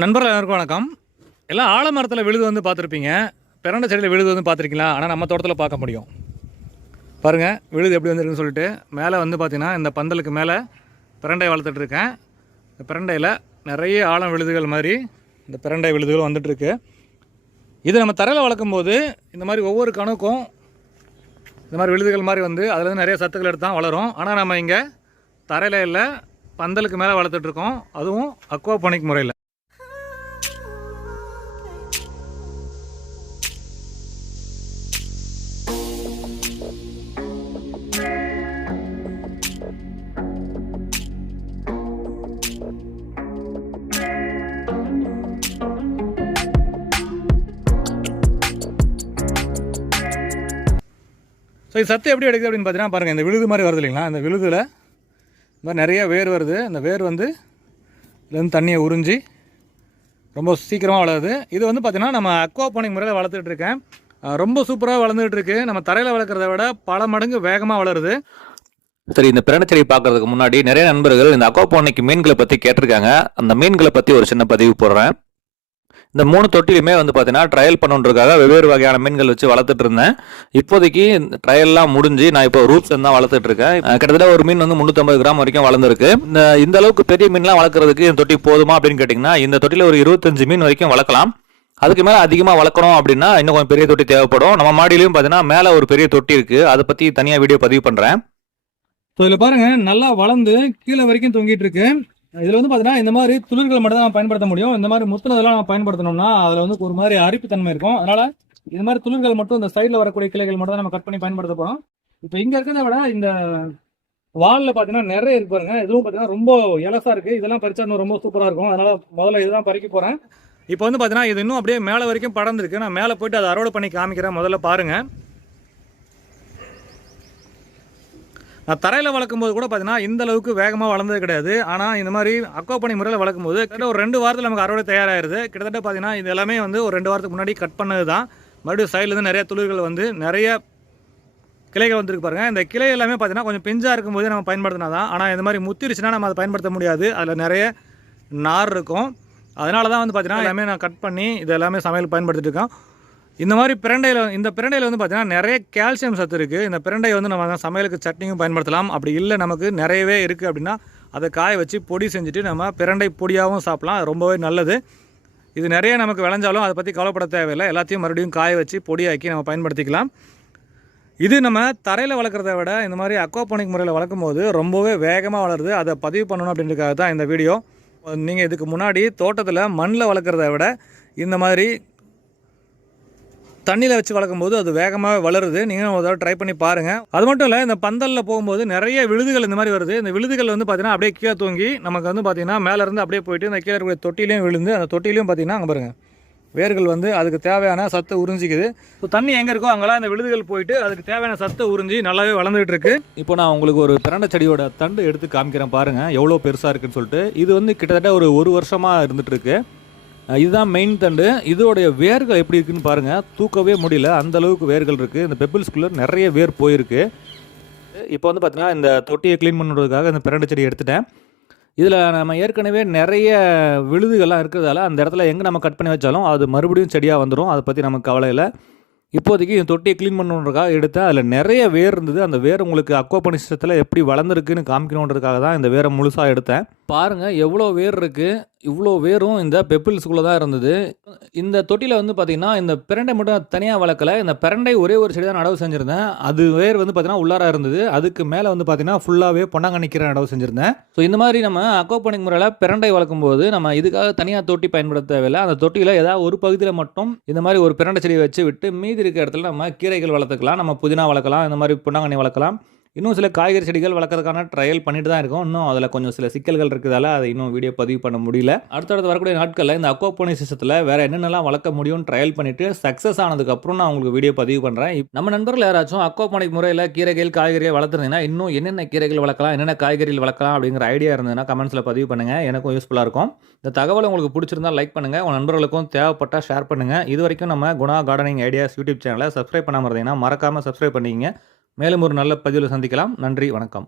நண்பர்கள் எல்லாருக்கும் வணக்கம். எல்லாம் ஆலமரத்தில் விழுது வந்து பார்த்துருப்பீங்க. பிறண்ட செடியில் விழுது வந்து பார்த்துருக்கீங்களா? ஆனால் நம்ம தோட்டத்தில் பார்க்க முடியும். பாருங்கள் விழுது எப்படி வந்துருக்குன்னு சொல்லிட்டு மேலே வந்து பார்த்திங்கன்னா இந்த பந்தலுக்கு மேலே பிரண்டை வளர்த்துட்ருக்கேன் இந்த பிரண்டையில் நிறைய ஆழம் விழுதுகள் மாதிரி இந்த பிரண்டை விழுதுகள் வந்துட்டுருக்கு. இது நம்ம தரையில் வளர்க்கும் போது இந்த மாதிரி ஒவ்வொரு கணுக்கும் இந்த மாதிரி விழுதுகள் மாதிரி வந்து அதுலேருந்து நிறைய சத்துக்கள் எடுத்து தான் வளரும். ஆனால் நம்ம இங்கே தரையில் இல்லை பந்தலுக்கு மேலே வளர்த்துட்ருக்கோம் அதுவும் அக்வாபானிக் முறையில். ஸோ இது சத்து எப்படி எடுக்குது அப்படின்னு பார்த்தீங்கன்னா பாருங்கள் இந்த விழுது மாதிரி வருது இல்லைங்களா? இந்த விழுதில் இந்த மாதிரி நிறைய வேர் வருது. அந்த வேர் வந்து இதுலேருந்து தண்ணியை உறிஞ்சி ரொம்ப சீக்கிரமாக வளருது. இது வந்து பார்த்திங்கன்னா நம்ம அக்வாபானிக் முறையில் வளர்த்துட்டு இருக்கேன். ரொம்ப சூப்பராக வளர்ந்துகிட்டு இருக்கு. நம்ம தரையில் வளர்க்குறத விட பல மடங்கு வேகமாக வளருது. சரி இந்த பிரண பார்க்கறதுக்கு முன்னாடி நிறைய நண்பர்கள் இந்த அக்வாபானிக் மீன்களை பற்றி கேட்டிருக்காங்க. அந்த மீன்களை பற்றி ஒரு சின்ன பதிவு போடுறேன். இந்த மூணு தொட்டிலுமே வந்து பார்த்தீங்கன்னா ட்ரையல் பண்ணுன்றதுக்காக வெவ்வேறு வகையான மீன்கள் வச்சு வளர்த்துட்டு இருந்தேன். இப்போதைக்கு ட்ரையல்லாம் முடிஞ்சு நான் இப்போ ரூப்ஸ் தான் வளர்த்துட்டு இருக்கேன். கிட்டத்தட்ட ஒரு மீன் வந்து முந்நூற்றம்பது கிராம் வரைக்கும் வளர்ந்துருக்கு. இந்த இந்த அளவுக்கு பெரிய மீன்லாம் வளர்க்குறதுக்கு இந்த தொட்டி போதுமா அப்படின்னு கேட்டிங்கன்னா இந்த தொட்டியில் ஒரு இருபத்தஞ்சு மீன் வரைக்கும் வளர்க்கலாம். அதுக்கு மேலே அதிகமாக வளர்க்கணும் அப்படின்னா இன்னும் கொஞ்சம் பெரிய தொட்டி தேவைப்படும். நம்ம மாடியிலையும் பார்த்தீங்கன்னா மேலே ஒரு பெரிய தொட்டி இருக்குது அதை பற்றி தனியாக வீடியோ பதிவு பண்ணுறேன் ஸோ இதில் பாருங்கள் நல்லா வளர்ந்து கீழே வரைக்கும் தொங்கிட்டு இருக்கு. இதில் வந்து பார்த்தீங்கன்னா இந்த மாதிரி துளிர்களை மட்டும் தான் நம்ம பயன்படுத்த முடியும். இந்த மாதிரி முத்துனதெல்லாம் நம்ம பயன்படுத்தணும்னா அதில் வந்து ஒரு மாதிரி அரிப்புத்தன்மை இருக்கும். அதனால் இது மாதிரி துளிர்கள் மட்டும் இந்த சைடில் வரக்கூடிய கிளைகள் மட்டும் தான் நம்ம கட் பண்ணி பயன்படுத்த போகிறோம் இப்போ இங்கே இருக்கிறத விட இந்த வாலில் பார்த்தீங்கன்னா நிறைய இருக்கு பாருங்க. இதுவும் பார்த்தீங்கன்னா ரொம்ப இலசாக இருக்குது இதெல்லாம் பறிச்சா இன்னும் ரொம்ப சூப்பராக இருக்கும். அதனால் முதல்ல இதெல்லாம் பறிக்க போகிறேன் இப்போ வந்து பார்த்தீங்கன்னா இது இன்னும் அப்படியே மேலே வரைக்கும் படர்ந்துருக்கு. நான் மேலே போயிட்டு அதை அறுவடை பண்ணி காமிக்கிறேன். முதல்ல பாருங்கள் நான் தரையில் வளர்க்கும் போது கூட பார்த்தீங்கன்னா இந்த அளவுக்கு வேகமாக வளர்ந்தது கிடையாது. ஆனால் இந்த மாதிரி அக்வாபனி முறையில் வளர்க்கும் போது கிட்டத்தட்ட ஒரு ரெண்டு வாரத்தில் நமக்கு அறுவடை தயாராகிருது கிட்டத்தட்ட பார்த்தீங்கன்னா இது எல்லாமே வந்து ஒரு ரெண்டு வாரத்துக்கு முன்னாடி கட் பண்ணது தான் மறுபடியும் சைட்லேருந்து நிறைய துளிர்கள் வந்து நிறைய கிளைகள் வந்துருக்கு பாருங்கள் இந்த கிளை எல்லாமே பார்த்தீங்கன்னா கொஞ்சம் பிஞ்சாக இருக்கும்போது நம்ம பயன்படுத்தினா தான் ஆனால் இந்த மாதிரி முத்திருச்சுன்னா நம்ம அதை பயன்படுத்த முடியாது. அதில் நிறைய நார் இருக்கும். அதனால தான் வந்து பார்த்தீங்கன்னா எல்லாமே நான் கட் பண்ணி இது எல்லாமே சமையல் பயன்படுத்திட்டு இருக்கோம் இந்த மாதிரி பிரண்டையில் இந்த பிரண்டையில் வந்து பார்த்தீங்கன்னா நிறைய கால்சியம் சத்து இருக்குது இந்த பிரண்டையை வந்து நம்ம சமையலுக்கு சட்னியும் பயன்படுத்தலாம். அப்படி இல்லை நமக்கு நிறையவே இருக்குது அப்படின்னா அதை காய வச்சு பொடி செஞ்சுட்டு நம்ம பிரண்டை பொடியாகவும் சாப்பிட்லாம். ரொம்பவே நல்லது. இது நிறைய நமக்கு விளைஞ்சாலும் அதை பற்றி கவலைப்பட தேவையில்லை. எல்லாத்தையும் மறுபடியும் காய வச்சு பொடியாக்கி நம்ம பயன்படுத்திக்கலாம். இது நம்ம தரையில் வளர்க்குறத விட இந்த மாதிரி அக்வாபானிக் முறையில் வளர்க்கும் போது ரொம்பவே வேகமாக வளருது. அதை பதிவு பண்ணணும் அப்படின்றதுக்காக தான் இந்த வீடியோ. நீங்கள் இதுக்கு முன்னாடி தோட்டத்தில் மண்ணில் வளர்க்குறத விட இந்த மாதிரி தண்ணியில் வச்சு வளர்க்கும்போது அது வேகமாக வளருது. நீங்களும் ஒரு தடவை ட்ரை பண்ணி பாருங்கள் அது மட்டும் இல்லை இந்த பந்தலில் போகும்போது நிறைய விழுதுகள் இந்த மாதிரி வருது. இந்த விழுதுகள் வந்து பார்த்தீங்கன்னா அப்படியே கீழே தூங்கி நமக்கு வந்து பார்த்தீங்கன்னா மேலேருந்து அப்படியே போயிட்டு இந்த கீழே இருக்கக்கூடிய தொட்டிலையும் விழுந்து அந்த தொட்டிலையும் பார்த்தீங்கன்னா அங்கே பாருங்கள் வேர்கள் வந்து அதுக்கு தேவையான சத்தை உறிஞ்சிக்குது. ஸோ தண்ணி எங்கே இருக்கோ அங்கெல்லாம் இந்த விழுதுகள் போயிட்டு அதுக்கு தேவையான சத்தை உறிஞ்சி நல்லாவே வளர்ந்துட்டு இருக்கு. இப்போ நான் உங்களுக்கு ஒரு பிறண்ட செடியோட தண்டு எடுத்து காமிக்கிறேன் பாருங்கள் எவ்வளோ பெருசாக இருக்குன்னு சொல்லிட்டு. இது வந்து கிட்டத்தட்ட ஒரு ஒரு வருஷமாக இருந்துகிட்டு இருக்கு. இதுதான் மெயின் தண்டு. இதோடைய வேர்கள் எப்படி இருக்குன்னு பாருங்கள் தூக்கவே முடியல. அந்த அளவுக்கு வேர்கள் இருக்குது இந்த பெப்பிள்ஸ்குள்ளே நிறைய வேர் போயிருக்கு. இப்போ வந்து பார்த்தீங்கன்னா இந்த தொட்டியை க்ளீன் பண்ணுறதுக்காக இந்த பிரண்டு செடி எடுத்துட்டேன். இதில் நம்ம ஏற்கனவே நிறைய விழுதுகள்லாம் இருக்கிறதால அந்த இடத்துல எங்கே நம்ம கட் பண்ணி வச்சாலும் அது மறுபடியும் செடியாக வந்துடும் அதை பற்றி நமக்கு கவலை இல்லை. இப்போதைக்கு இந்த தொட்டியை க்ளீன் பண்ணுறதுக்காக எடுத்தேன். அதில் நிறைய வேர் இருந்தது. அந்த வேர் உங்களுக்கு அக்வாபனி சிஸ்டத்தில் எப்படி வளர்ந்துருக்குன்னு காமிக்கணுன்றதுக்காக தான் இந்த வேரை முழுசாக எடுத்தேன். பாருங்கள் எவ்வளோ வேர் இருக்குது இவ்வளோ வேரும் இந்த பெப்பிள்ஸுக்குள்ளே தான் இருந்தது. இந்த தொட்டியில் வந்து பார்த்திங்கன்னா இந்த பிரண்டை மட்டும் தனியாக வளர்க்கல இந்த பிரண்டை ஒரே ஒரு செடி தான் நடவு செஞ்சுருந்தேன். அது வேர் வந்து பார்த்திங்கன்னா உள்ளார இருந்தது. அதுக்கு மேலே வந்து பார்த்திங்கன்னா ஃபுல்லாகவே பொன்னாங்கண்ணிக்கிற நடவு செஞ்சுருந்தேன். ஸோ இந்த மாதிரி நம்ம அக்கோப்பனிக் முறையில் பிரண்டை வளர்க்கும் போது நம்ம இதுக்காக தனியாக தொட்டி பயன்படுத்த தேவையில்லை. அந்த தொட்டியில் ஏதாவது ஒரு பகுதியில் மட்டும் இந்த மாதிரி ஒரு பிரண்டை செடியை வச்சு விட்டு மீதி இருக்கிற இடத்துல நம்ம கீரைகள் வளர்த்துக்கலாம். நம்ம புதினா வளர்க்கலாம் இந்த மாதிரி பொன்னாங்கண்ணி வளர்க்கலாம். இன்னும் சில காய்கறி செடிகள் வளர்க்குறதுக்கான ட்ரையல் பண்ணிட்டு தான் இருக்கோம். இன்னும் அதில் கொஞ்சம் சில சிக்கல்கள் இருக்கிறதால அதை இன்னும் வீடியோ பதிவு பண்ண முடியல. அடுத்தடுத்து வரக்கூடிய நாட்களில் இந்த அக்வாபோனி சிஸ்டத்தில் வேறு என்னென்னலாம் வளர்க்க முடியும்னு ட்ரையல் பண்ணிட்டு சக்ஸஸ் ஆனதுக்கப்புறம் நான் உங்களுக்கு வீடியோ பதிவு பண்ணுறேன் நம்ம நண்பர்கள் யாராச்சும் அக்வாபோனிக் முறையில் கீரைகள் காய்கறிகள் வளர்த்துருந்தீங்கன்னா இன்னும் என்னென்ன கீரைகள் வளர்க்கலாம் என்னென்ன காய்கறிகள் வளர்க்கலாம் அப்படிங்கிற ஐடியா இருந்ததுன்னா கமெண்ட்ஸில் பதிவு பண்ணுங்கள் எனக்கும் யூஸ்ஃபுல்லாக இருக்கும். இந்த தகவல் உங்களுக்கு பிடிச்சிருந்தா லைக் பண்ணுங்கள் உங்கள் நண்பர்களுக்கும் தேவைப்பட்டால் ஷேர் பண்ணுங்கள் இது வரைக்கும் நம்ம குணா கார்டனிங் ஐடியாஸ் யூடியூப் சேனலை சப்ஸ்கிரைப் பண்ணாமல் இருந்தீங்கன்னா மறக்காமல் சப்ஸ்கிரைப் பண்ணிக்கிங்க. மேலும் ஒரு நல்ல பதிவில் சந்திக்கலாம். நன்றி வணக்கம்.